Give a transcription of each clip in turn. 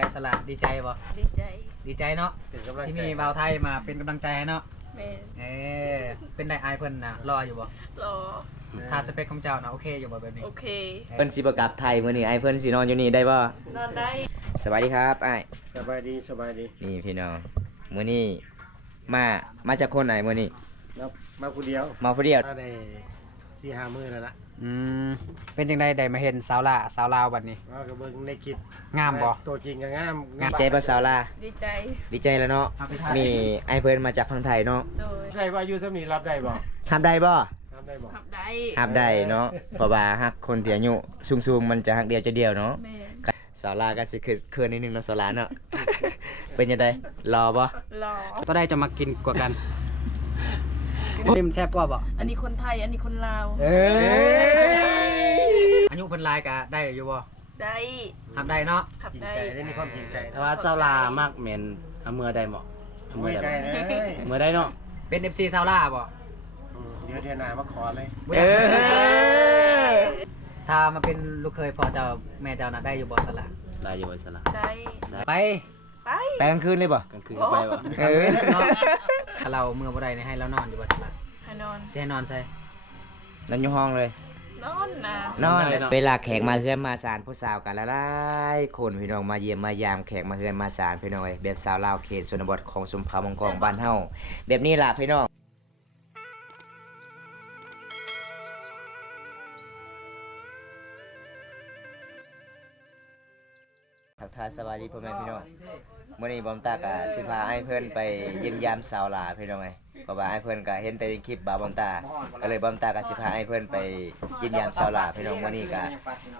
ไดสละดีใจบ่ดีใจดีใจเนาะที่มีบ่าวไทยมาเป็นกำลังใจให้เนาะแม่เป็นได้อายเพิ่นน่ะรออยู่บ่รอถ้าสเปคของเจ้าน่ะโอเคอยู่บ่แบบนี้โอเคเพิ่นสิบ่กลับไทยมื้อนี้ไอ้เพิ่นสินอนอยู่นี่ได้บ่นอนได้สวัสดีครับอ้ายสบายดีสบายดีนี่พี่น้องมื้อนี้มาจากคนไหนมื้อนี้มาผู้เดียวมาผู้เดียวมาได้4-5 มื้อแล้วล่ะเป็นจังไดได้มาเห็นสาวล่าสาวลาวบัดนี้ว่าก็เบิ่งในคลิปงามบ่ตัวจริงก็งาม ดีใจบ่สาวลาดีใจดีใจแล้วเนาะมีไอ้เพิ่นมาจากทางไทยเนาะโดยใครว่าอายุสำนี้รับได้บ่ทำได้บ่รับได้บ่ขับได้รับได้เนาะเพราะว่าฮักคนที่อายุสูงๆมันจะฮักเดียวจะเดียวเนาะแม่สาวลาก็สิเขินนิดนึงเนาะสาวลาเนาะ เป็นจังได๋รอบ่รอตัวได้จะมากินกว่ากันนี่มันแซ่บกว่าบ่อันนี้คนไทยอันนี้คนลาวอายุเพิ่นหลายก็ได้อยู่บ่ได้รับได้เนาะขับจริง ได้ ใจได้มีความจริงใจแต่ว่าเซาลามากเหม็นเอามือได้บ่เอามือ ไม่ ได้ ได้ บ่ เลย มือได้เนาะเป็น FC สาวล่าบ่ เดี๋ยวเดือนหน้ามาขอเลยถ้ามาเป็นลูกเคยพ่อเจ้าแม่เจ้าน่ะได้อยู่บ่สละ ได้อยู่บ่ซะล่ะ ได้ ไป ไป ไปกลางคืนเลยบ่ กลางคืนไปบ่ เนาะถ้าเราเมื่อบ่ได้นี่ให้เรานอนอยู่บ่สละ ให้นอน สิให้นอนใส่ นั่นอยู่ห้องเลย นอนนะ นอนเวลาแขกมาเฮือนมาศาลผู้สาวกันหลายๆคนพี่น้องมาเยี่ยมมายามแขกมาเฮือนมาศาลพี่น้องเอ้ยแบบสาวลาวเขตชนบทของสมภาวมังกรบ้านเฮาแบบนี้ล่ะพี่น้องทักทายสวัสดีพ่อแม่พี่น้องมื้อนี้บอมตาก็สิพาให้เพิ่นไปเยี่ยมยามสาวลาพี่น้องเอ้ยเพราะว่าให้เพิ่นก็เห็นแต่ในคลิปบ่าวบอมตาก็เลยบอมตาก็สิพาให้เพิ่นไปเยี่ยมยามสาวลาพี่น้องมื้อนี้ก็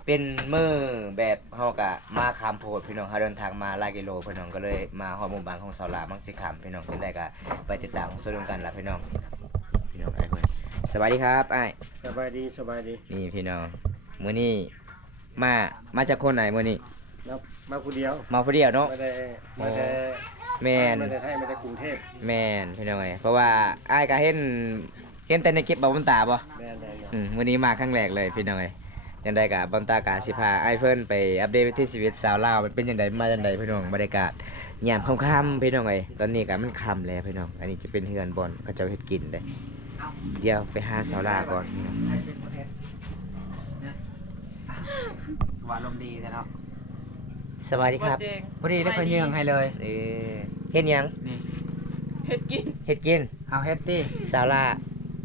เป็นมื้อแบบเฮาก็มาข้ามโพดพี่น้องเฮาเดินทางมาหลายกิโลพี่น้องก็เลยมาฮอดหมู่บ้านของสาวลามังสิข้ามพี่น้องจังได๋ก็ไปติดตามชมกันล่ะพี่น้องพี่น้องไอ้เพิ่นสวัสดีครับอ้าย สบายดีสบายดีนี่พี่น้องมื้อนี้มาจากคนไหนมื้อนี้มาผู้เดียวมาผู้เดียวเนาะมาได้แม่น มาได้ไทยมาได้กรุงเทพแม่นพี่น้องเอ้ยเพราะว่าอ้ายก็เห็นแต่ในคลิปบ่าวบนตาบ่แม่นวันนี้มาครั้งแรกเลยพี่น้องเอ้ยจังได๋ก็บ่าวตากะสิพาอ้ายเพิ่นไปอัปเดตวิถีชีวิตสาวลาวมันเป็นจังไดมาจังไดพี่น้องบรรยากาศยามค่ำๆพี่น้องเอ้ยตอนนี้ก็มันค่ำแล้วพี่น้องอันนี้จะเป็นเฮือนบ่อนเขาเจ้าเฮ็ดกินเด้เดี๋ยวไปหาสาวลาวก่อนพี่น้อง ว่าลมณ์ดีแท้เนาะ สวัสดีครับ เจง พอดีได้เพิ่นยื่งให้เลย เฮ็ดหยัง นี่ เฮ็ดกิน เฮ็ดกิน เอาเฮ็ดติ สาวลา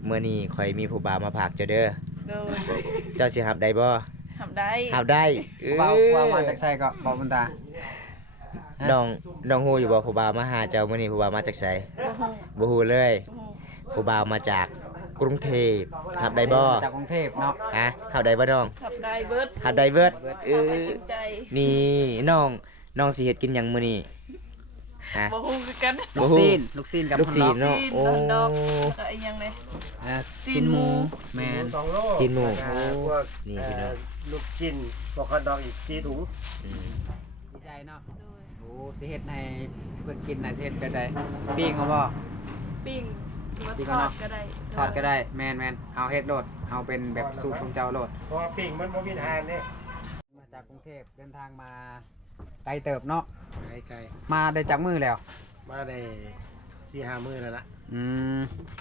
มื้อนี้ข่อยมีผู้บ่าวมาพากเจ้าเด้อ โดย เจ้าสิรับได้บ่ ทำได้ รับได้ ว่ามาจากไสก็บ่บนตา น้องฮู้อยู่บ่ผู้บ่าวมาหาเจ้ามื้อนี้ผู้บ่าวมาจากไส โอ้โห บ่ฮู้เลย โอ้โห ผู้บ่าวมาจากกรุงเทพรับได้บ่ จากกรุงเทพเนาะ ฮะรับได้บ่น้อง ขับได้เบิด รับได้เบิด ขับให้จริงใจ นี่น้องสิเฮ็ดกินหยังมื้อนี้ฮะ บ่ฮู้คือกัน ลูกซีนกับ ลูกซีน เนาะ เนาะโอ้ ดอกแล้วก็อีหยังเลย ซีนหมูแม่น 2 โล ซีนหมู พวก นี่พี่น้อง ลูกชิ้นพวกฮอทดอกอีก4 ถุง ดีใจเนาะ โดย โอ้สิเฮ็ดให้เพิ่นกินน่ะสิเฮ็ดแบบใดปิ้งเอาบ่ ปิ้งหรือว่า ปิ้ง ท เอา อ เนาะ ดก็ได้ ทอดก็ได้แม่นเอาเฮ็ดโลดเอาเป็นแบบสูตรของเจ้าโลด เพราะว่าปิ้งมันบ่มีทานนี่ มาจากกรุงเทพเดินทางมาไกลเติบเนาะ ไกล มาได้จักมือแล้ว ๆมาได้4-5 มื้อแล้วล่ะ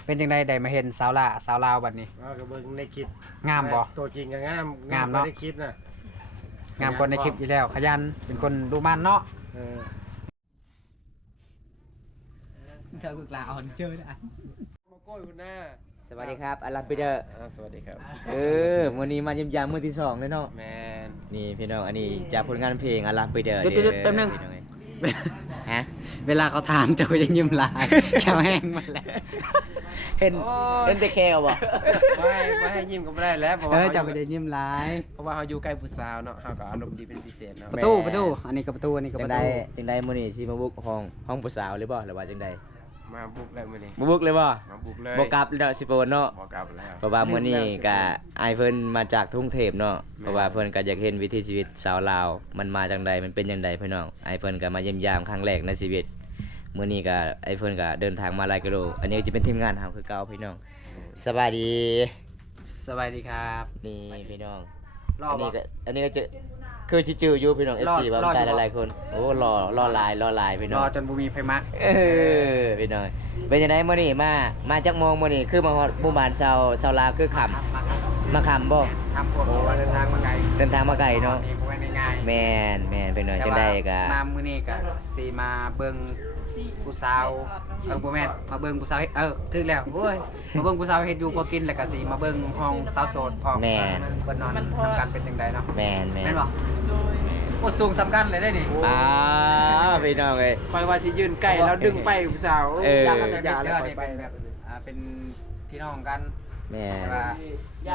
เป็นจังไดได้มาเห็นสาวล่าสาวลาวบัดนี้ ว่าก็เบิ่งในคลิป งามบ่ ตัวจริงก็งาม งามเนาะ กว่ในคลิปน่ะ งามกว่าในคลิปอยู่แล้ว ขยันเป็นคนดูมันเนาะ เออ เจอกุกลาอ่อนเจอได้ มาโก้อยู่หน้า สวัสดีครับอลันปีเดอร์ สวัสดีครับ มื้อนี้มาเยี่ยมยามมื้อที่สองเลยเนาะ แมน นี่พี่น้องอันนี้จากผลงานเพลงอลันปีเดอร์ เดี๋ยวแป๊บนึง พี่น้อเอ้ยฮะ เวลาเขาถามเจ้าก็จะยิ้มลายแก้วแห้งมาแล้ว เห็นแต่แค่บ่ ไม่ให้ยิ้มก็ไม่ได้แล้วเพราะว่า เจ้าก็จะยิ้มลาย เพราะว่าเขาอยู่ใกล้ผู้สาวเนาะเขาก็อารมณ์ดีเป็นพิเศษเนาะ ประตูอันนี้ก็ประตูอันนี้ก็ จั ป ง ระ ได๋ ตู จังได๋มื้อนี้สิมาบุกห้องผู้สาวหรือบ่หรือว่าจังได๋ มาบุกแล้วมื้อนี้ บ่บุกเลยบ่ มาบุกเลย บ่กลับแล้วสิโปนเนาะ บ่กลับแล้ว เพราะว่ามื้อนี้ก็อ้ายเพิ่นมาจากกรุงเทพเนาะเพราะว่าเพิ่นก็อยากเห็นวิถีชีวิตชาวลาวมันมาจังใดมันเป็นจังใดพี่น้องอ้ายเพิ่นก็มาเยี่ยมยามครั้งแรกในชีวิตมื้อนี้ก็อ้ายเพิ่นก็เดินทางมาหลายกิโลอันนี้จะเป็นทีมงานเฮาคือเก่าพี่น้องสบายดี สวัสดีครับ นี่พี่น้อง รอ อัน บ่ นี้ก็จะ คือสิจื้ออยู่พี่น้อง FC รอ บ่าว อยู่ ตาย บ่ หลายๆคนโอ้รอหลายพี่ ร น้อ อง จนบ่มีไผมัก พี่น้องเป็นจังได๋มื้อนี้มาจักโมงมื้อนี้คือมาฮอดหมู่บ้านชาวลาวคือค่ำมาค่ำบ่ ทำพวกเดินทางมาไกล เดินทางมาไกลเนาะ นี่บ่แม่นง่าย แม่นพี่น้องจังได๋ก็ มามื้อนี้ก็สิมาเบิ่งผู้สาวบ่แม่นมาเบิ่งผู้สาวเฮ็ดถึกแล้วโอ้ยมาเบิ่งผู้สาวเฮ็ดอยู่บ่กินแล้วก็สิมาเบิ่งห้องสาวโสดพร้อม แม่น เพิ่นนอนนำกันเป็นจังไดเนาะ แม่น แม่นบ่ โดย โอ้สูงสำคัญเลยได้นี่ พี่น้องเอ้ย คอยว่าสิยืนใกล้แล้วดึงไปผู้สาว อยากเข้าใจผิดเด้อนี่เป็นแบบเป็นพี่น้องกัน แม่น แต่ว่า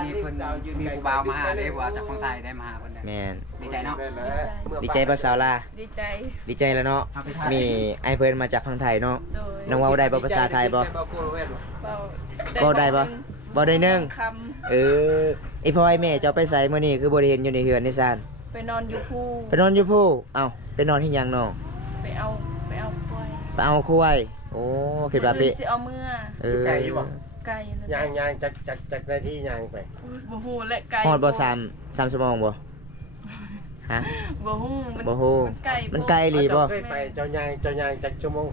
นี่เพิ่นมีผู้บ่าวมาหาได้บ่จากฝั่งไทยได้มาหาเพิ่นได้ แม่น ดีใจเนาะ ดีใจบ่สาวลา ดีใจ ดีใจแล้วเนาะ เอาไปถ่าย มีไอ้เพิ่นมาจากฝั่งไทยเนาะ โดย น้องเว้าได้บ่ภาษาไทยบ่ เบา เว้าได้บ่บ่ได้หนึง ค ไอ้พ่อไอ้แม่เจ้าไปไสมื้อนี้คือบ่ได้เห็นอยู่ในเฮือนในซ่าน ำไปนอนอยู่ผู้ ไปนอนอยู่ผู้เอ้าไปนอนเฮ็ดหยังน้อง ไปเอาควาย ไปเอาควายโอ้คิดว่าไป สิเอาเมื่อ ไก่อยู่บ่ ไก่นั่น ยางจากหน้าที่ยางไป บ่ฮู้และไก่ ฮอดบ่3ชั่วโมงบ่ฮะ บ่ฮู้มัน บ่ฮู้ มันไก่ มันไกลอีหลีบ่ เจ้าเคยไปเจ้ายางจากชั่วโมง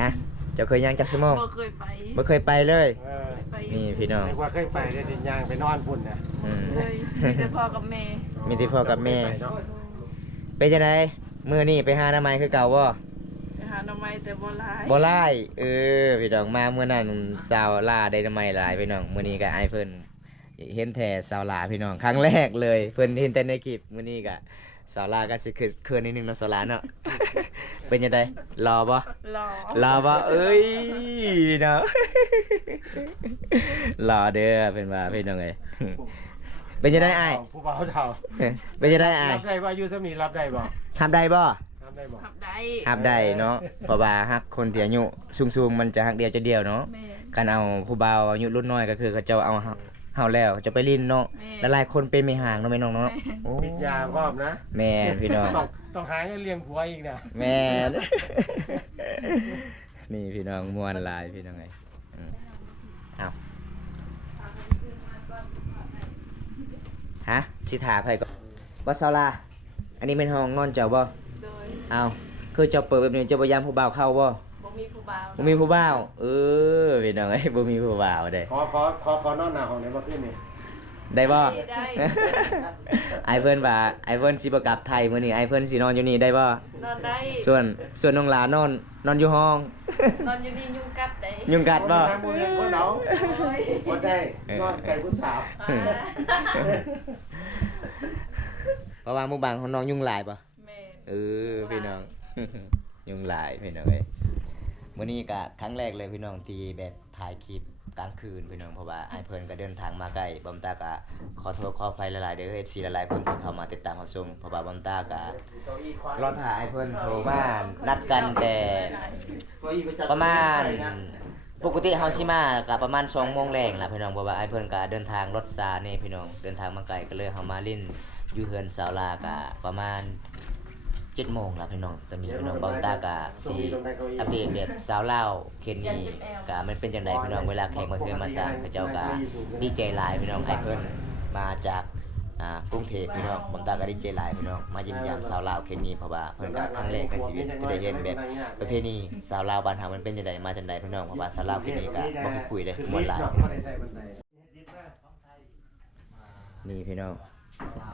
ฮะเจ้าเคยย่างจักชั่วโมง บ่เคยไป บ่เคยไปเลย ไป นี่พี่น้อง นึกว่าเคยไปได้ดิยางไปนอนพุ่นนะ อืม เลยมีแต่พ่อกับแม่ มีที่พ่อกับแม่ ไปเนาะ เป็นจังไดมื้อนี้ไปหาหน้าไม้คือเก่าบ่ ไปหาหน่อไม้แต่บ่หลาย บ่หลายพี่น้องมามื้อนั้นสาวลาได้หน้าไม้หลายพี่น้องมื้อนี้ก็อ้ายเพิ่นเห็นแท้สาวลาพี่น้องครั้งแรกเลยเพิ่นเห็นแต่ในคลิปมื้อนี้ก็สาวลาก็สิเขินนิดนึงเนาะสาวลาเนาะ เป็นจังไดรอบ่ รอ รอบ่เอ้ยพี่น้อง รอเด้อเป็นว่าพี่น้องเอ้ย เป็นจังไดอ้าย ผู้บ่าวเฒ่า เป็นจังไดอ้าย รับได้ว่าอยู่สมีรับได้บ่ ทำได้บ่ รับได้บ่ ขับได้ ฮับได้เนาะเพราะว่าฮักคนที่อายุสูงๆมันจะฮักเดียวจะเดียวเนาะ แม่ การเอาผู้บ่าวอายุรุ่นน้อยก็คือเขาจะเอาเฮาแล้วเขาจะไปลิ้นเนาะ แม่ แล้วหลายคนเป็นไม่ห่างเนาะแม่น้องเนาะโอ้ ปิดยาพร้อมนะ แม่นพี่น้อง ต้องหาเงินเลี้ยงผัวอีกนะ แม่น นี่พี่น้องม่วนหลายพี่น้องไงเอาฮะสิถาไผก่อนบ่ซาลาอันนี้เป็นห้องนอนเจ้าบ่ โดย เอาคือเจ้าเปิดแบบนี้เจ้าบ่ยามผู้บ่าวเข้าบ่ บ่มีผู้บ่าว บ่มีผู้บ่าวพี่น้องเอ้ยบ่มีผู้บ่าวเด้ ขอนอนหน้าห้องไหนบ่ขึ้นนี่ ได้บ่ ได้ ไอเพิ่นว่าไอเพิ่นสิบ่กลับไทยมื้อนี้ไอเพิ่นสินอนอยู่นี่ได้บ่ นอนได้ ส่วนน้องหลานอนอยู่ห้อง นอนอยู่นี่ยุงกัดได้ ยุงกัดบ่ ทางมือคนเอา โอ้ย คนได้นอนไก่ผู้สาว อ่า เพราะว่าหมู่บ้านของน้องยุงหลายบ่ แม่ พี่น้อง ยุงหลายพี่น้องเอ้ยมื้อนี้ก็ครั้งแรกเลยพี่น้องที่แบบถ่ายคลิปกลางคืนพี่น้องเพราะว่าไอเพิ่นก็เดินทางมาไกลบอมตาก็ขอโทษขออภัยหลายๆเด้อ FC หลายๆคนที่เข้ามาติดตามรับชมเพราะว่าบอมตาก็รอถ่ายไอเพิ่นโทรมานัดกันแต่ประมาณปกติเฮาสิมาก็ประมาณ2:00 นแรงล่ะพี่น้องเพราะว่าไอเพิ่นก็เดินทางรถซานี่พี่น้องเดินทางมาไกลก็เลยเฮามาเล่นอยู่เฮือนสาวลาก็ประมาณ7 โมงแล้วพี่น้องตอนนี้พี่น้องบอมตากะสิอัปเดตแบบสาวลาวเคนนี่กะมันเป็นจังไดพี่น้องเวลาแขกมาเทื่อมาสร้างพระเจ้ากะดีใจหลายพี่น้องไอ้เพิ่นมาจากกรุงเทพพี่น้องบอมตาก็ดีใจหลายพี่น้องมาเยิ้มยามสาวลาวเคนนี่เพราะว่าเพิ่นก็ครั้งแรกในชีวิตที่ได้เห็นแบบประเพณีสาวลาวบ้านเฮามันเป็นจังไดมาจังไดพี่น้องเพราะว่าสาวลาวเคนนี่ก็บ่เคยคุยเลยม่วนหลายนี่พี่น้อง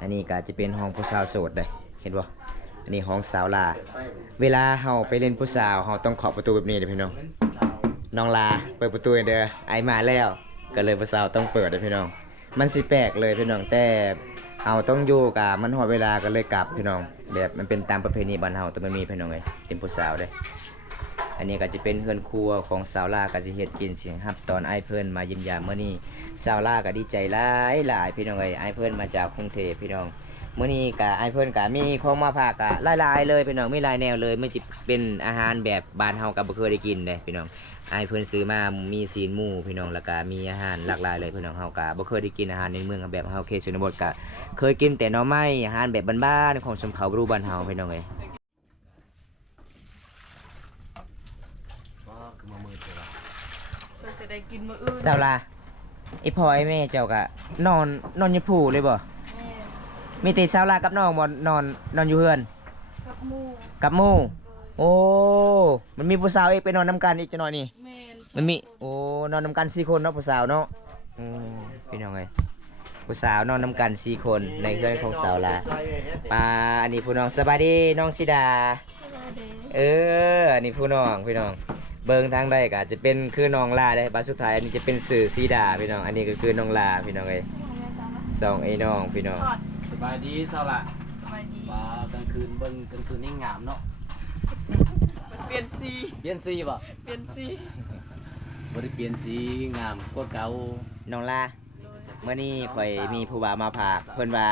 อันนี้ก็จะเป็นห้องผู้สาวโสดเด้เห็นบ่อันนี้ห้องสาวลาเวลาเฮาไปเล่นผู้สาวเฮาต้องเคาะประตูแบบนี้เด้อพี่น้องน้องลาเปิดประตูให้เด้อไอมาแล้วก็เลยผู้สาวต้องเปิดเด้อพี่น้องมันสิแปลกเลยพี่น้องแต่เฮาต้องอยู่กับมันฮอดเวลาก็เลยกลับพี่น้องแบบมันเป็นตามประเพณีบ้านเฮาแต่มันมีพี่น้องเอ้ยเป็นผู้สาวเด้ออันนี้ก็จะเป็นเฮือนครัวของสาวลาก็สิเฮ็ดกินเสียงรับตอนไอเพิ่นมาเยี่ยมยามมื้อนี้สาวลาก็ดีใจหลายพี่น้องเอ้ยไอเพิ่นมาจากกรุงเทพพี่น้องมื้อนี้ก็ไอเพิ่นก็มีของมาฝากก็หลายๆเลยพี่น้องมีหลายแนวเลยมันสิเป็นอาหารแบบบ้านเฮาก็บ่เคยได้กินเด้พี่น้องไอเพิ่นซื้อมามีศีลหมูพี่น้องแล้วก็มีอาหารหลากหลายเลยพี่น้องเฮาก็บ่เคยได้กินอาหารในเมืองแบบเฮาเคชนบทก็เคยกินแต่หน่อไม้อาหารแบบบ้านๆของชนเผ่าบรูบ้านเฮาพี่น้องเอ้ย เพิ่นสิได้กินมื้ออื่น สาวลาไอ้พ่อไอ้แม่เจ้าก็นอนอยู่ผู้เลยบ่ แม่ มีแต่สาวลากับน้องบ่นอนอยู่เฮือน กับหมู่ กับหมู่โอ้มันมีผู้สาวอีกไปนอนนํกันอีกจังหน่อยนี่ แม่น มันมีโอ้นอนนํกัน4คนเนาะผู้สาวเนาะพี่น้องเอ้ยผู้สาวนอนนํกัน4คนในเฮือนของสาวลาปาอันนี้ผู้น้องสบายดีน้องสิดา สวัสดี อันนี้ผู้น้องพี่น้องเบิ่งทางใดก็จะเป็นคือน้องลาได้บัดสุดท้ายอันนี้จะเป็นสื่อสีดาพี่น้องอันนี้ก็คือน้องลาพี่น้องเอ้ยสองไอ้น้องพี่น้อง ทอด สบายดีเศร้าละ สบายดี ว่ากลางคืนเบิ่งกลางคืนนี่งามเนาะ เปลี่ยนสี เปลี่ยนสีบ่ เปลี่ยนสี บ่ได้เปลี่ยนสีงามกว่าเก่า น้องลาเมื่อนี้ข่อยมีผู้บ่าวมาพากเพิ่นว่า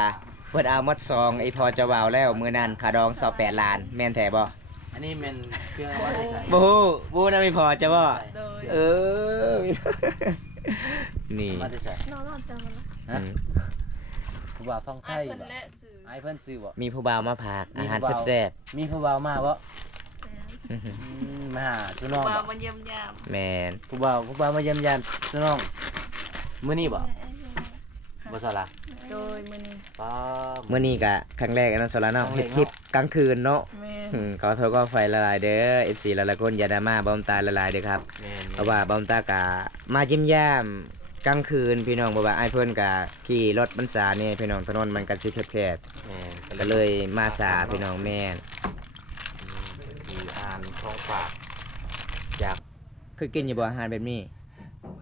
เพิ่นเอามัดซองไอ้พอจะว่าวแล้วมื้อนั้นขาดอง28ล้านแม่นแท้บ่ อันนี้แม่นเครื่องเอาไว้ใส่ บ่ฮู้บ่นำไม่พอจะบ่ โดย เออ นี่ มาได้ใส่ น้องๆจำมันละ ฮะผู้บ่าวฟังไท อ้าย ย เพิ่น บ่ และสื่อ ไอ้เพิ่นซื้อบ่ มีผู้บ่าวมาพากอาหารแซ่บ มีผู้บ่าวมาบ่ ๆ มาหาสุน้อง ว่า บ่ มาเยี่ยมยาม แม่น ผู้บ่าวมาเยี่ยมยามสุน้องมื้อนี้บ่บ่ซะล่ะ โดยมื้อนี้ ป้า มื้อนี้ก็ครั้งแรกเนาะสระเนาะเฮ็ดคลิปกลางคืนเนาะ แม่น ขอโทษก็ไฟละลายเด้อ FC หลายๆคนอย่าดราม่าบอมตาละลายเด้อครับ แม่น เพราะว่าบอมตากะมายิ้มแย้มกลางคืนพี่น้องบอกว่าไอ้ายเพิ่นกะขี่รถบรรษานี่พี่น้องถนนมันก็สิแคบ แม่น ๆก็เลยมาสาพี่น้องแม่น มีอ่านของฝาก อยากเคยกินอยู่บ่อาหารแบบนี้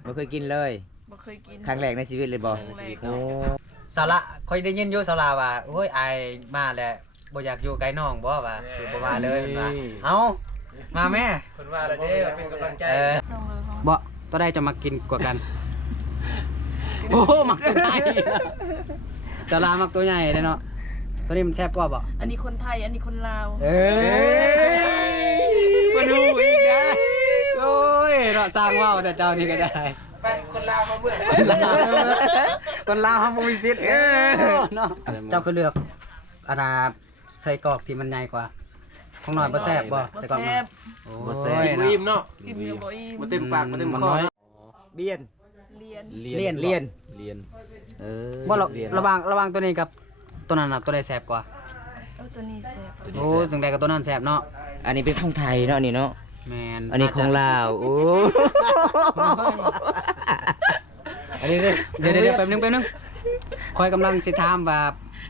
บ่เคยกินเลย บ่เคยกิน ครั้งแรกในชีวิตเลยบ่ ครั้งแรก โอ้ สาระคอยได้ยินอยู่สาระว่าโอ้ยอายมาแล้วบ่อยากอยู่ไกลน้องบ่ว่าคือบ่มาเลยเพิ่นว่าเอ้ามาแม่ เพิ่นว่าแล้วเด้ว่าเป็นกำลังใจ ส่งเลยของ บ่ตัวใดจะมากินกว่ากัน โอ้มักตัวใหญ่สาระมักตัวใหญ่เลยเนาะตัวนี้มันแซ่บกว่าบ่ อันนี้คนไทยอันนี้คนลาว เอ้ยมาดูอีกนะโอ้ยเราสร้างว่าวแต่เจ้านี่ก็ได้ ไปคนลาวเขาเมื่อ คนลาวทำบุญสิทธิ์เนาะเจ้าคือเลือกอาณาใส่กรอกที่มันใหญ่กว่าของหน่อยบ่แซ่บบ่ บ่ ใส่กรอกหน่ แซ่ อย บ โอ้ บ่แซ่บ ย อิ่มเนาะ กินอยู่บ่อิ่ม บ่เต็มปากบ่เต็มคอเนาะ เบียน เรียน เรียน เรียน เรียนเออ บ่ เรียน ระหว่างตัวนี้กับตัวนั้นน่ะตัวใดแซ่บกว่า เอาตัวนี้แซ่บ โอ้จังใดกับตัวนั้นแซ่บเนาะ อันนี้เป็นของไทยเนาะอันนี้เนาะ แม่น อันนี้ของลาวโอ้ อันนี้เดี๋ยวแป๊บนึงคอยกำลังสิถามว่า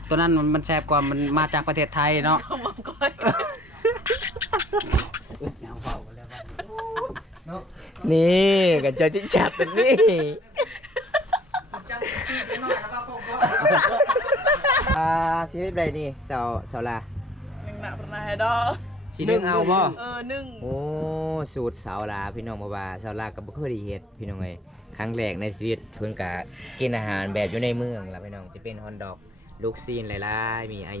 ตัวนั้นมันแซ่บกว่ามันมาจากประเทศไทยเนาะ เอามาก่อน นี่ก็เจะจิจับแบบนี้ชีวิตไรนี่เสาลา ยังหนักประมาณให้ดอก สีนึงเอาบ่ นึ่ง โอ้สูตรเสาลาพี่น้องบ่ว่าเสาลาก็บ่เคยได้เฮ็ดพี่น้องเอ้ยครั้งแรกในชีวิตเพิ่นก็กินอาหารแบบอยู่ในเมืองล่ะพี่น้องจะเป็นฮอนดอกลูกซีนหลายๆมีอาย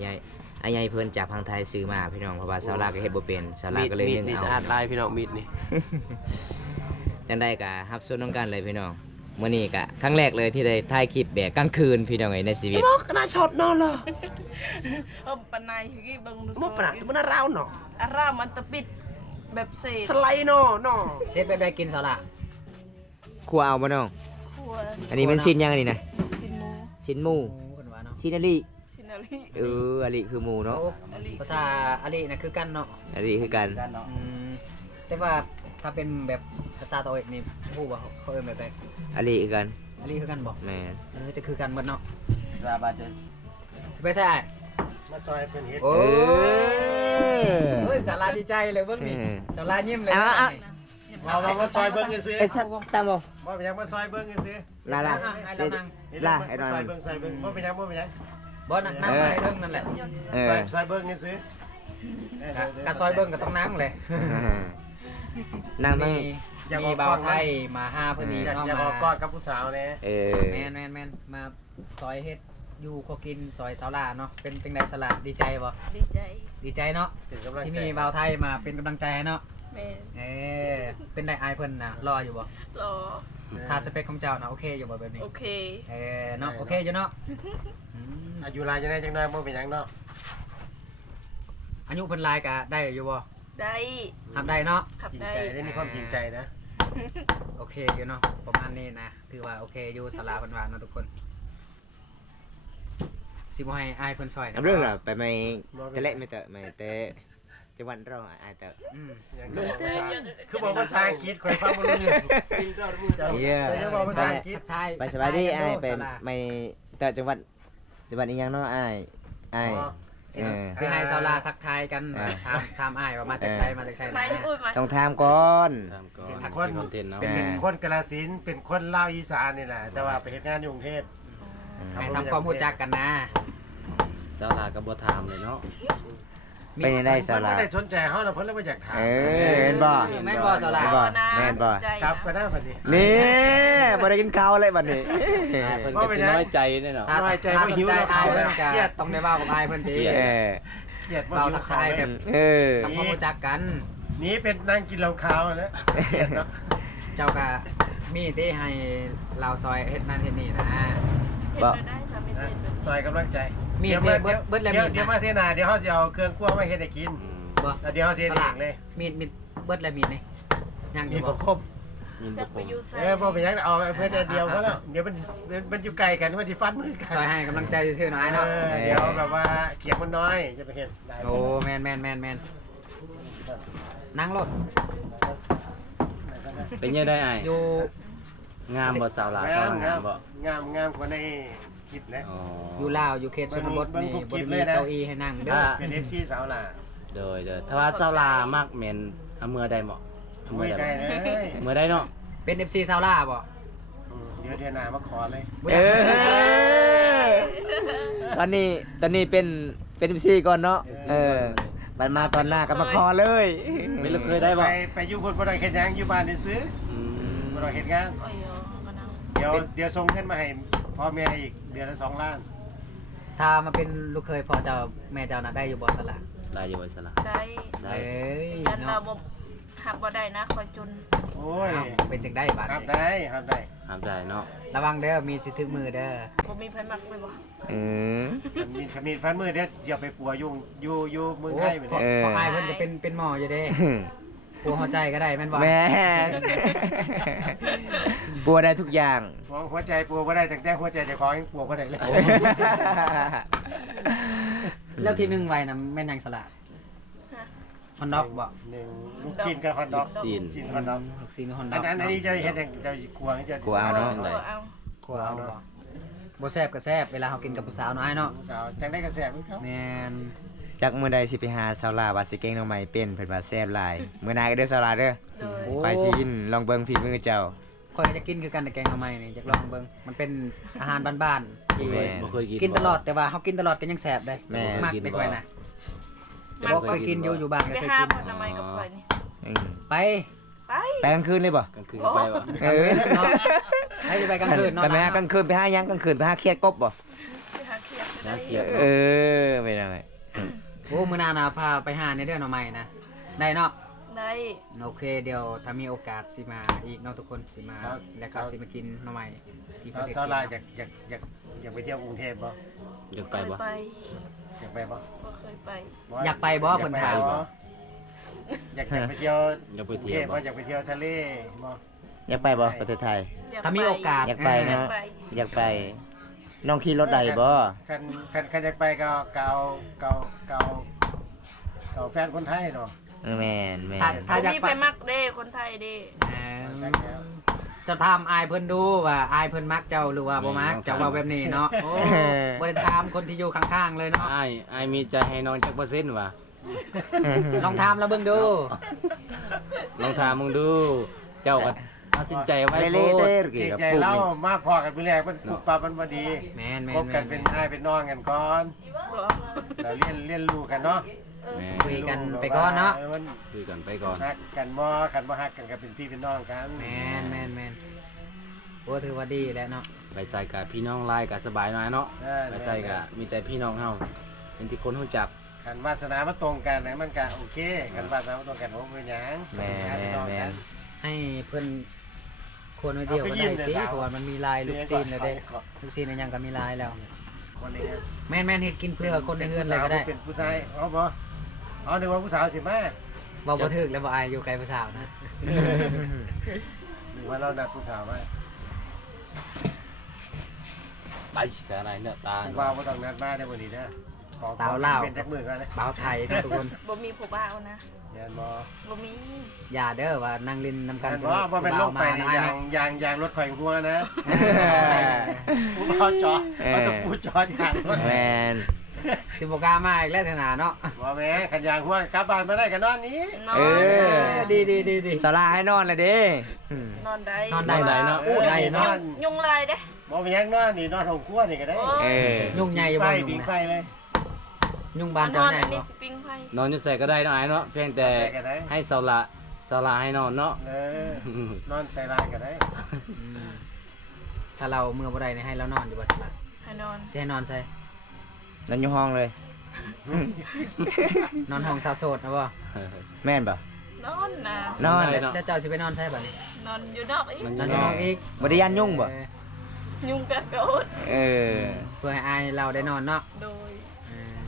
ใหญ่เพิ่นจากพังไทยซื้อมาพี่น้องเพราะว่าเสาลาก็เฮ็ดบ่เป็นเสาลาก็เลย มีด นึ่ง นี่ เอา สะอาดลายพี่น้องมีดนี่ จังได้ก็รับส่วนน้องกันเลยพี่น้องมื้อนี้ก็ครั้งแรกเลยที่ได้ถ่ายคลิปแบบกลางคืนพี่น้องเอ้ยในชีวิต ก็น่าชดนอนเหรอ เออปันนายคือเบิ่งดู บ่ปะมันน่าราวเนาะ อารามันตะปิดแบบเศษ สไลด์เนาะเนาะ เซ็ตแบบใดกินสาระ ครัวเอาบ่น้อง ครัว อันนี้มันชิ้นยังอันนี้นะ กินหมู ชิ้นหมู โอ้เพิ่นว่าเนาะ ชิ้นอลิ ชินาลี อลิคือหมูเนาะ ภาษาอาลีนะคือกันเนาะ อลิคือกัน กันเนาะ แต่ว่าถ้าเป็นแบบภาษาตะเอกนี่ผู้ว่าเขาเอิ้นแบบใด อลิคือกัน อาลีคือกันบ่ แม่น จะคือกันหมดเนาะ สบายใจ สิไปใส่ มาซอยเพิ่นเฮ็ด โอ้ เอ้ย ยสาราดีใจเลยเบิ่งนี่สารายิ้มเลย มาซอยเบิ่งซื่อ เอ้ยชัดตามบ่ บ่เป็นหยังมาซอยเบิ่งซื่อ ลาลา ให้เรานั่ง ลาไอ้ดอน ซอยเบิ่งบ่เป็นหยังบ่เป็นหยัง บ่นั่งนั่งในเรื่องนั่นแหละ เอ ซ อ อยเบิ่งซื่อก ะซอยเบิ่งก็ต้องนั่งเลย นั่งต้อง มีบ่าวไทยมาหาเพิ่นอีก อยาก เนาะ อยาก มา ออกกอดกับผู้สาวแน่ เออ แม่นมาซอยเฮ็ดอยู่ขอกินซอยสาวลาเนาะเป็นจังได๋สลาดีใจบ่ ดีใจ ดีใจเนาะ ถึงกำลัง ที่มีบ่าวไทยมาเป็นกำลังใจให้เนาะ แม่ เป็นได้อายเพิ่นน่ะรออยู่บ่ รอ ถ้าสเปคของเจ้าน่ะโอเคอยู่บ่แบบนี้ โอเค เนาะโอเคอยู่เนาะ อายุหลายจังได๋จังน้อยบ่เป็นหยังเนาะ อายุเพิ่นหลายก็ได้อยู่บ่ ได้ ทำได้เนาะ ขับ จริง ได้ ใจได้มีความจริงใจนะ โอเคอยู่เนาะประมาณนี้นะถือว่าโอเคอยู่สลาเพิ่นว่าเนาะทุกคน สิบ่ให้อายเพิ่นซอยนะ น้ำเรื่องน่ะไปไม่แต่เละไม่เตะไม่แต่จังหวัดเราอายเตะ อืม อย่างคือบอกภาษาอังกฤษข่อยฟังบ่รู้เรื่อง เหี้ย แต่ยังบอกภาษาอังกฤษ ทักทาย ไปสบายดีอายเป็น สลา ไม่แต่จังหวัดอีหยังเนาะอายเออ สิให้สาวลาทักทายกัน อ่า ถามอ้ายว่ามาจากไสมาจากไส ไม่ นะ อุ้ยมา ต้องถามก่อน ตามก่อน เป็นคน คอนเทนต์เนาะ เป็นคนกาฬสินธุ์เป็นคนลาวอีสานนี่แหละแต่ว่าไปเฮ็ดงานอยู่กรุงเทพ ให้ทำความรู้จักกันนะ สาวลาก็บ่ถามเลยเนาะ เป็นยังไงสา เพิ่น รา บ่ได้สนใจเฮานะเพิ่นเลยบ่อยากถาม เออเห็นบ่ แม่นบ่สาวลา แม่นบ่ แม่นบ่ กลับก็ได้บัดนี้ นี่บ่ได้กินข้าวเลยบัดนี้ อายเพิ่นก็สิน้อยใจแน่เนาะ ถ้า น้อยใจ ถ้า ว่า สน หิว ใจ แล้ว อ้าย เขา เพิ่น แล้ว ก็ เครียด ต้องได้เว้ากับอ้ายเพิ่นติ เออ เครียดบ่ เรา หิว ทัก เขา ทาย แบ แบบ บ เออ ทำความรู้จักกัน นี้เป็นนั่งกินเหล้าขาวนะเครียดเนาะ เจ้าก็มีที่ให้เราซอยเฮ็ดนั่นเฮ็ดนี่นะ เห็นไปได้สามีเจ็ดเลย ซอยกำลังใจ มีด ดี๋ยว เนี่ยเบิดแล้วมีดนะ เดี๋ยวมาเทนาเดี๋ยวเฮาสิเอาเครื่องครัวมาเฮ็ดให้กิน บ่ แล้วเดี๋ยวเฮาสิเฮ็ดเองเลย มีดเบิดแล้วมีดนี่ยังอ มี ยู่ บ่ บ่ ครบ มิน จะ บ่ค ไป ม อยู่ไซ บ่เป็นหยังเอาเพิ่นเดียวก็แล้วเดี๋ยวมันอยู่ไกลกันมันสิฟันมือกัน ซอยให้กำลังใจซื่อๆหน่อยเนาะ เดี๋ยวแบบว่าเขียงมันน้อยจะไปเฮ็ดได้ โอ้แม่นนั่งรถ เป็นยังได้อาย อยู่ งามบ่สาวลาสาวลางามบ่ งามกว่าในคลิปแล้ว อ๋อ อยู่ลาวอยู่เขตชนบทนี่ เบิ่งทุกคลิ บ่ ป ได้ เลย มี นะ เก้าอี้ให้นั่งเด้อ เป็น FC สาวล่ะ โดยถ้าว่าสาวลามากแม่นเอามือได้บ่เอามื ไม่ อ ไกล ได้ เลย บ่มือได้เนาะ เป็น FC ซาวล่าบ่ เดี๋ยวเดือนหน้ามาขอเลย เออตอนนี้เป็นMC ก่อนเนาะเออมันมาตอนหน้าก็มาคอเลย ไม่รู้เคยได้บ่ ไปอยู่คนบ่ได้เฮ็ดหยังอยู่บ้านได้ซื้อ อืม บ่ได้เฮ็ดงาน โอ้ยมานั่ง เดี๋ยวส่งเงินมาให้พ่อแม่อีกเดือนละ2 ล้าน ถ้ามาเป็นลูกเคยพ่อเจ้าแม่เจ้าน่ะได้อยู่บ่ซะล่ะ ได้อยู่บ่สาวลา ได้ ได้ เอ้ย ยันเรา เนาะ บ่ขับบ่ได้นะคอยจน โอ้ย เอ้าเป็นจังได้บาด ครับ นี้ ได้ครับได้ ห้ามได้เนาะ ระวังเด้อมีสิถึงมือเด้อ บ่มีไผมักไปบ่ อืม มีฟันมือเดี๋ยวเดี๋ยวไปปัวอยู่เมืองไทยเหมือน พอ กัน เออ อายเพิ่นก็เป็นหมออยู่เด้ปัวหัวใจก็ได้แม่นบ่ แม่ปัวได้ทุกอย่าง หัวใจปัวบ่ได้ตั้งแต่หัวใจเจ้าของยังปัวบ่ได้เลย แล้วที่หนึ่งไว้น่ะแม่นหยังสละฮอนด็อกบ่ หนึ่งลูกชิ้นกับฮอทดอก ซีน ชิ้นฮอทดอก ลูกซีนฮอนด็ อั อน ก นั้นอันนี้จะเฮ็ดหยังจะกลัวจะ กลัวเอาเนาะ จังได๋ เอา ครัวเอาบ่บ่แซ่บก็แซ่บเวลาเฮากินกับผู้สาวน้อยเนาะ สาวจังได้กระแสมึงเขา แม่น จักมื้อใดสิไปหาสาวลาว่าสิเก่งน้องใหม่เป็นเพิ่นว่าแซ่บหลายมื้อหน้าก็เด้อสาวลาเด้อ โดย โอ้ ไปสิกินลองเบิ่งฝีมือเจ้า ข่อยก็จะกินคือกันแต่แกงหน่อไม้นี่อยากลองเบิ่งมันเป็นอาหารบ้านๆที่ แม่ บ่เคยกิน กินตลอดแต่ว่าเฮากินตลอดก็ยังแซ่บได้ แม่ มาก กิน ไป บ่ กว่านะ จะ บ่ บ่ เคยกินอยู่บ้านก็ ไป เคย หา กิน ผลไม้กับข่อยนี่ อืม ไป ไป ไปกลางคืนเลยบ่ กลางคืนก็ไปบ่ เออ เนาะให้ไปกลางคืนเนาะ ไปหากลางคืนไปหาหยังกลางคืนไปหาเครียดกบบ่ ไปหาเขียด น่าเกลียด เออไปหน่อย โอ้มื้อหน้าน่ะพาไปหาในเรื่องหน่อไม้นะได้เนาะ ได้ โอเคเดี๋ยวถ้ามีโอกาสสิมาอีกเนาะทุกคนสิมาแล้วก็สิมากินหน่อไม้ที่ประเทศ สาวลายอยากไปเที่ยวกรุงเทพบ่ อยากไปบ่ ไป อยากไปบ่ บ่เคยไป อยากไปบ่เพิ่นถาม อยากไปเที่ยว อยาก ก ไป รุง เที่ เท ยว พ บ่ บ่อยากไปเที่ยวทะเลบ่ อยากไปบ่ประเทศไทย ถ้ามีโอกาส อยากไป อยาก เนาะ ไป อยากไปน้องขี่รถใดบ่ คันอยากไปก็เกาแฟนคนไทยเนาะ แม่นแม่น ถ้าอยาก มี ไป ไผมักเด้คนไทยเด้ จังแล้ว จะถามอายเพิ่นดูว่าอายเพิ่นมักเจ้าหรือว่าบ่มักเจ้าเว้าแบบนี้เนาะโอ้บ่ได้ถามคนที่อยู่ข้างๆเลยเนาะ อ้ายมีใจให้น้องจักเปอร์เซ็นต์วะ ลองถามแล้วเบิ่งดู ลองถามมึงดู เจ้าก็ตัดสินใจไว้ เล่ โพ เต้ ด เกี่ เก่ ยว ง กับ ใจ ปุ๊บ เล่า นี่ มาพอกันมื้อแรกมันปุ๊บปั๊บมันบ่ดี แม่น คบกันเป็นอ้ายเป็นน้องกันก่อน บ่ แล้วเรียนรู้กันเนาะ แม่ คุยกันไปก่อนเนาะ มัน คุยกันไปก่อน ฮักกันบ่คันบ่ฮักกันก็เป็นพี่เป็นน้องกัน แม่นโอ้ถือว่าดีแล้วเนาะ ไปใส่กับพี่น้องไล่กับสบายหน่อยเนาะไปใส่กับมีแต่พี่น้องเฮาเป็นที่คนรู้จัก คันวาสนามาตรงกันนะมันก็โอเคคันวาสนามาตรงกันผมเป็นหยัง แม่น พี่น้อง แม่ กัน น ให้เพิ่นคนไว้เดียวก็ได้สิเพราะว่ามันมีลายลูกซีนแล้วเด้ลูกซีนอันยังก็มีลายแล้ว คนนี้ครับ แม่นเฮ็ดกินเพื่อคนในเฮือนเลยก็ได้ เป็นผู้ชายเอาบ่เอานึกว่าผู้สาวสิมา เว้าบ่ถึกแล้วบ่อายอยู่ไกลผู้สาวนะ หรือว่าเรานัดผู้สาวมา ไปกันอะไรเนื้อตา ผมว่าบ่ต้องนัดมาได้บ่ดีเด้อขอ สาวลาว เป็นจักมือกันเลย บ่าวไทยนะทุกคน บ่มีผู้บ่าวนะ เรียนบ่ บ่มี อย่าเด้อว่านั่งเล่นนำกัน เรียนบ่บ่เป็นลงไปนี่ บ่าวม ยางรถข่อยหัวนะ เออ ผู้บ่าวจอเอาตะปูจอยางรถ แมน สิบกล้ามาอีกแล้วเถอะนะเนาะ บ่แม่ขันยางหัวกลับบ้านมาได้กันนอนนี้ นอ เอน อ ดี สลาให้นอนเลยเด้อืม นอนได้ นอนได้ไหนเนาะอู้ได้ นอ เนาะ น ยุงลายเด้ บ่มีหยังนอนนี่นอนห้องครัวนี่ก็ได้ เออ ยุ่งใหญ่อยู่ ไฟ บ่ยุ่ ปิ ง งไฟ นะ เลย ยุ่งบาน น เจ้า อน ใหญ่ อันนี้ บ่ สปริงไฟ นอนอยู่ใส่ก็ได้เนาะไอ้เนาะเพียงแต่ให้เสาละให้นอนเนาะ เออนอนใต้ลานก็ได้ อืมถ้าเราเมื่อบ่ได้นี่ให้เรานอนอยู่บ่สิล่ะ ให้นอน สิให้นอนใส่ นั่นอยู่ห้องเลย นอนห้องสาวโสดนะบ่ แม่นป่ะ นอนนะ นอน แล้วเจ้าสิไปนอนใส่บัดนี้ นอนอยู่นอกอีก นอนอยู่นอกอีก บ่ได้ยันยุ่งบ่ ยุงกัดกระโดด เออ เพื่อให้อายเราได้นอนเนาะ โดย เออ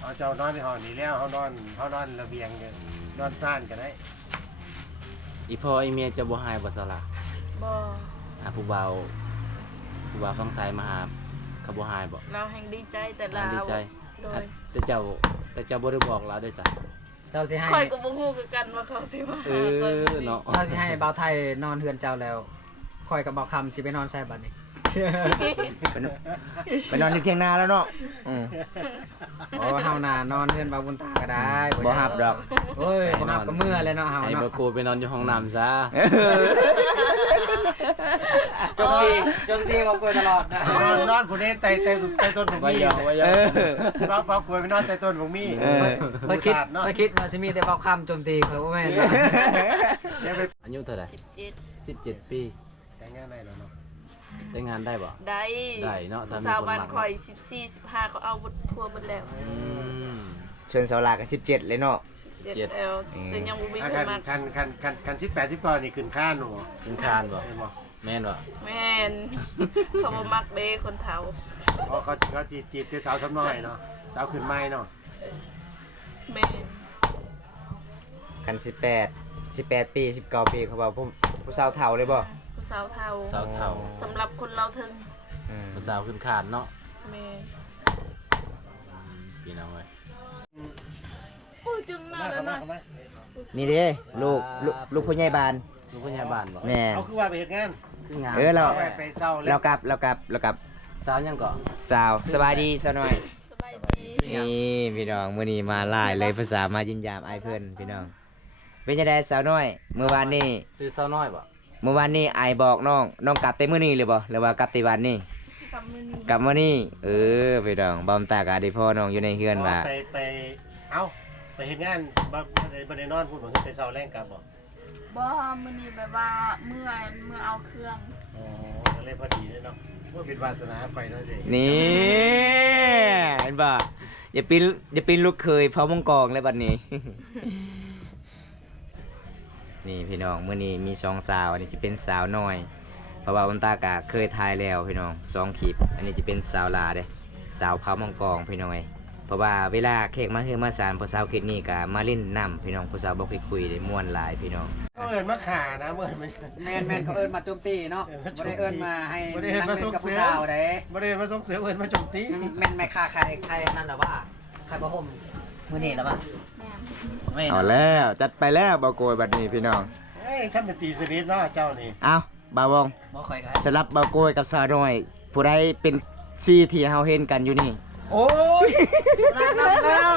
เอาเจ้านอนในห้องนี้แล้วเฮานอนระเบียงกันนอนซ่านก็ได้ อีพ่ออีเมียจะบ่หายบ่สละ บ่ ผู้บ่าวฟังไทยมาหาเขาบ่หายบ่ เราแห่งดีใจแต่เรา ดีใจ โดย แต่เจ้าบ่ได้บอกเราด้วยจ้ะ เจ้าสิให้ คอยก็บ่ฮู้คือกันว่าเขาสิมา เออเนาะ เจ้าสิให้บ่าวไทยนอนเฮือนเจ้าแล้วคอยกับบ่าวคำสิไปนอนใส่บัดนี้ ไปนอนอยู่เที่ยงนาแล้วเนาะอืม โอ้เฮาน่ะนอนเฮือนบ่าวบุญตาก็ได้ บ่ฮับดอก โอ้ยบ่ฮับก็เมื่อเลยเนาะเฮา ให้บ่ เนาะ โกไปนอนอยู่ห้องน้ำซะ จงทีบ่กลัวตลอดนะ นอนผู้นี้ไต่ต้นผม ว่า มี ยาวว่า เออ เบากล้วยไปนอนไต่ต้นผมมี เออ ไปคิดว่าสิมีแต่บ่าวคำโจมตีเขาบ่แม่นนะ เดี๋ยวไป อายุเท่าไหร่ 17 17 ปี แต่งงานได้แล้วเนาะ แต่งงานได้บ่ ได้ ได้เนาะถ้ามี สาว คน บ้าน รัก คอย14 15เขาเอาบุตรทัวร์หมดแล้ว อืม ชวนเสาหลากับ17เลยเนาะ เจ็ดแล้วแต่ยังบ่มีคนมา คัน18 19นี่ขึ้นข้านหนู กินคานบ่ เห็นบ่ แม่นบ่ แม่นเขาบ่มักเด้คนเฒ่า เขาจีบสาวสำน้อยเนาะสาวขึ้นไม้เนาะ แม่น กัน18 ปี 19 ปีเขาบอกผู้สาวเฒ่าเลยบ่ ผู้สาวเฒ่า สาวเฒ่า สำหรับคนเราถึง อืม ผู้สาวขึ้นคานเนาะ แม่น พี่น้องเอ้ย อู้จึงน่าแล้วนะ นี่เด้ลูกผู้ใหญ่บ้าน ลูกพยาบาลบ่ แม่ เขาคือว่าไปเฮ็ดงาน คืองาน เออเรา เอาไปเศร้าเลย เรากลับ สาวยังก่อ สาวสบายดีซะหน่อย สบายดี นี่พี่น้องมื้อนี้มาหลายเลยภาษามายิ้มยามไอ้ายเพิ่นพี่น้องเป็นจังได๋สาวน้อยเมื่อวานนี้ ซื้อสาวน้อยบ่ ไอ้ายบอกน้องกลับแต่มื้อนี้เลยบ่หรือว่ากลับแต่วันนี้ กำมือนี้ กลับมื้อนี้พี่น้องบอมตากาได้พ่อน้องอยู่ในเฮือนว่า ไปเอ้าไปเฮ็ดงานบ่ได้นอนพูดว่าไปเศร้าแรงกลับบ่ บ่มื้อนี้แบบว่าเมื่อเอาเครื่อง อ๋อก็เลยพอดีเลยเนาะว่าเป็นวาสนาไฟเนาะเด้ นี่เห็นบ่อย่าปีนลูกเคยเผามังกรเลยบัดนี้ นี่พี่น้องมื้อนี้มี2สาวอันนี้จะเป็นสาวน้อย เพราะว่าบอมตากาเคยถ่ายแล้วพี่น้อง2คลิปอันนี้จะเป็นสาวลาเด้สาวเผามังกรพี่น้องเอ้ยเพราะว่าเวลาเค้กมาคือมาสารผู้สาวคลิปนี้ก็มาเล่นน้ำพี่น้องผู้สาวบ่เคยคุยได้ม่วนหลายพี่น้อง เขาเอิ้นมาขานะเมื่อมัน แม่นเขาเอิ้นมาโจมตีเนาะบ่ได้เอิ้นมาให้ บ่ได้เอิ้น นั่ง มา เล่ ส่ น ง กับ เสริ ผู้ ม สาวเด้ บ่ได้เอิ้นมาส่งเสริมเอิ้นมาโจมตี แม่นไม่ฆ่าใครนั่นหรอว่าใครบ่ห่มมื้อนี้หรอว่า แม่น แม่น เอาแล้วจัดไปแล้วบ่โกยบัดนี้พี่น้อง เฮ้ยท่านเป็นตีสนิทเนาะเจ้านี่ เอาบ่าวง บ่ค่อยก็ สำหรับบ่าวโกยกับสาวน้อย ผู้ใดเป็นซีที่เฮาเห็นกันอยู่นี่ โอ้ยรักแล้ว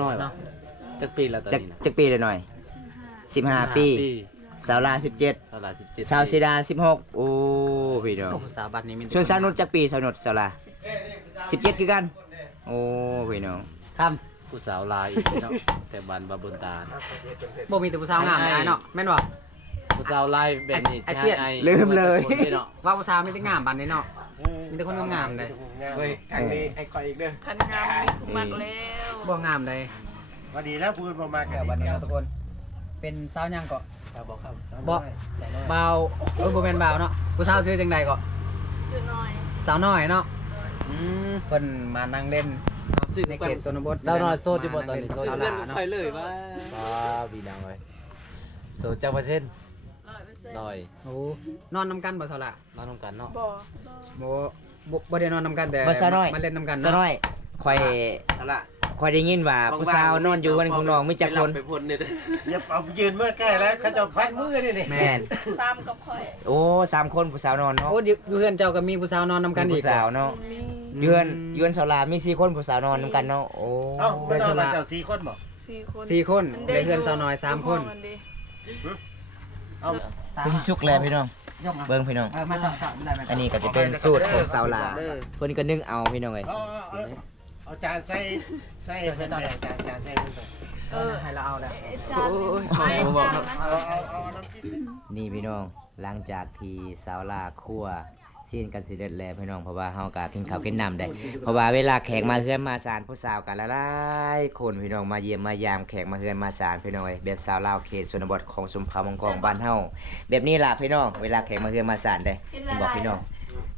น้อยบ่จักปีแล้วตอน จัก นี้นะ จักปีเลยหน่อย15 ปี สาวลา17 สาวลา17 สาวสีดา16โอ้พี่น้อง ผู้สาวบัดนี้มี ส่วนสาวนุชจักปีสาวนุชสาวลา17คือกัน โอ้พี่น้อง คำ ผู้สาวลายอีกเนาะแต่บ้านบาบุญตา บ่มีแต่ผู้สาวงามได้เนาะแม่นบ่ ผู้สาวลายแบบนี้ ไอ้เสี้ยน ลืมเลย คนเนาะ ว่าผู้สาวมีแต่งามบัดนี้เนาะ มีแต่คนงามๆเลย เฮ้ย ครั้งนี้ให้คอยอีกเด้อ คันงามมีผู้มักแล้ว บ่งามใด พอดีแล้วพูดบ่มากั เดี๋ยวบัดนี้ทุกคนเป็นสาวหยังก็ บอกครับ บ่เบาบ่แม่นเบาเนาะผู้สาวชื่อจังใดก็ ซื้อหน่อย สาวน้อยเนาะเพิ่นมานั่งเล่นในเขตชนบท สาวน้อยโซดอยู่บ่ตอนนี้ สาวหลาเนาะ ไปเลยว่าบ้าพี่น้องเอ้ยโซดจักเปอร์เซ็นต์ โดย โอ้นอนนำกันบ่สละ นอนนำกันเนาะ บ่ บ่ได้นอนนำกันแต่ บ่ซะน้อย มาเล่นนำกัน ซะ เนาะ น้อยข่อย นั่นล่ะ ข่อยได้ยินว่าผู้สาวนอนอยู่กันของน้องมีจักคน ไปพ่นนี่เด้อ อย่าเอายืนเมื่อใกล้แล้วเขาจะฟันมือนี่นี่ แม่น ซ้ำกับข่อย โอ้3คนผู้สาวนอนเนาะ โอ้อยู่เพื่อนเจ้าก็มีผู้สาวนอนนำกันอี ผู้ ก สาวเนาะ มี เยือนสาวลามี4คนผู้สาวนอนนํกันเนาะโอ้ เอ้าไม่ต้องมาเจ้า4คนบ่ 4 คน 4 คน มั ได้เพื่อนสาวน้อย3 คน มันเด้ เอา ผู้ที่สุกแล้วพี่น้อง ยกมา เบิ่งพี่น้อง มาจับได้ไหม อันนี้ก็จะเป็นสูตรของสาวลาเพิ่นก็นึ่งเอาพี่น้องเอ้ย เอาจานใส่เพิ่นแม่จานใส่เพิ่น ให้เราเอาแล้ว จานไม่จานนะ เอาน้ำจิ้ม นี่พี่น้องหลังจากที่สาวลาคั่วซีนกันสิเด็ดแล้วพี่น้องเพราะว่าเฮาก็กินข้าวกินน้ำได้เพราะว่าเวลาแขกมาเฮือนมาศาลผู้สาวกันหลายๆคนพี่น้องมาเยี่ยมมายามแขกมาเฮือนมาศาลพี่น้องเอ้ยแบบสาวลาวเขตชนบทของสมภามังกรบ้านเฮาแบบนี้ล่ะพี่น้องเวลาแขกมาเฮือนมาศาลได้เห็นบอกพี่น้อง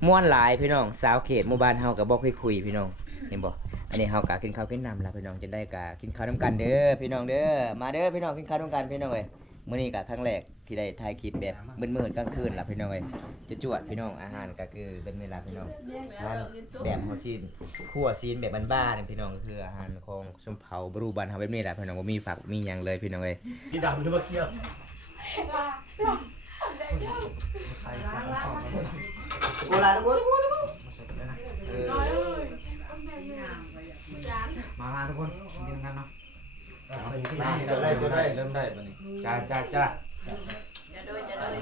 ม่วนหลายพี่น้องสาวเขตหมู่บ้านเฮาก็บ่คุยพี่น้องเห็นบ่อันนี้เฮาก็กินข้าวกินน้ำล่ะพี่น้องจะได้ก็กินข้าวนํกันเด้อพี่น้องเด้อมาเด้อพี่น้องกินข้าวนํกันพี่น้องเอ้ยมื้อนี้ก็ครั้งแรกที่ได้ถ่ายคลิปแบบมืดๆกลางคืนล่ะพี่น้องเอ้ยจะจวดพี่น้องอาหารก็คือเป็นเวลาพี่น้องอาหารแบบเฮาซีนคั่วซีนแบบบ้านๆพี่น้องก็คืออาหารของชมเผ่าบรูบ้านเฮาแบบนี้ล่ะพี่น้องบ่มีผักมีหยังเลยพี่น้องเอ้ย พี่ดำหรือว่าเกี่ยว โบราณทุกคน มาทุกคนกินกันเนาะ ได้เริ่มได้บัดนี้ จ้า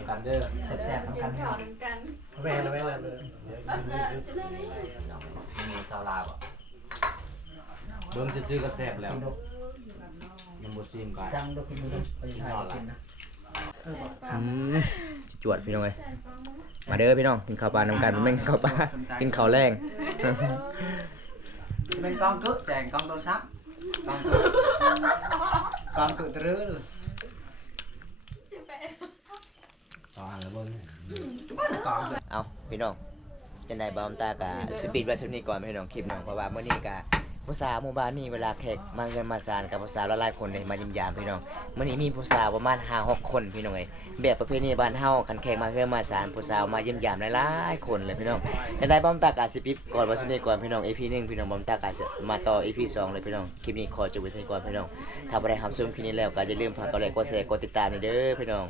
กันเด้อ แซ่บๆนำกันให้ แม่ละ มีสาวลาวอ่ะเบิ่งซื่อๆก็แซ่บแล้วยังบ่ซิมกัน จังดอกกินดูไปถ่ายกินนะ จวดพี่น้องเอ้ยมาเด้อพี่น้องกินข้าวปลานํกันแม่งข้าวปลากินข้าวแรง เป็นกองกึแจงกองโทรศัพท์กองกึตรึ ต่ออ่านแล้วเบิ่ง กอง เอาพี่น้องจังได๋บ่าวตากะสปีดไว้สุดนี้ก่อนพี่น้องคลิปน้องเพราะว่ามื้อนี้กะผู้สาวหมู่บ้านนี้เวลาแขกมาเงินมาศาลกับผู้สาวหลายๆคนเลยมายิ้มยามพี่น้องมื้อนี้มีผู้สาวประมาณ 5-6 คนพี่น้องเอ้ยแบบประเพณีบ้านเฮาคันแขกมาเฮือนมาศาลผู้สาวมายิ้มยามหลายๆคนเลยพี่น้องจังได๋บ่าวตากะสิปิดก่อนไว้สุดนี้ก่อนพี่น้อง EP 1พี่น้องบ่าวตากะสิมาต่อ EP 2เลยพี่น้องคลิปนี้ขอจบไว้เท่านี้ก่อนพี่น้องถ้าบ่ได้รับชมคลิปนี้แล้วก็อย่าลืมฝากกดไลค์กดแชร์กดติดตามนี่เด้อพี่น้อง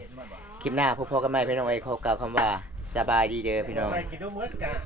คลิปหน้าพบกันใหม่พี่น้องเอ้ยขอกล่าวคำว่าสบายดีเด้อพี่น้อง ไปกินดูเหมือนกัน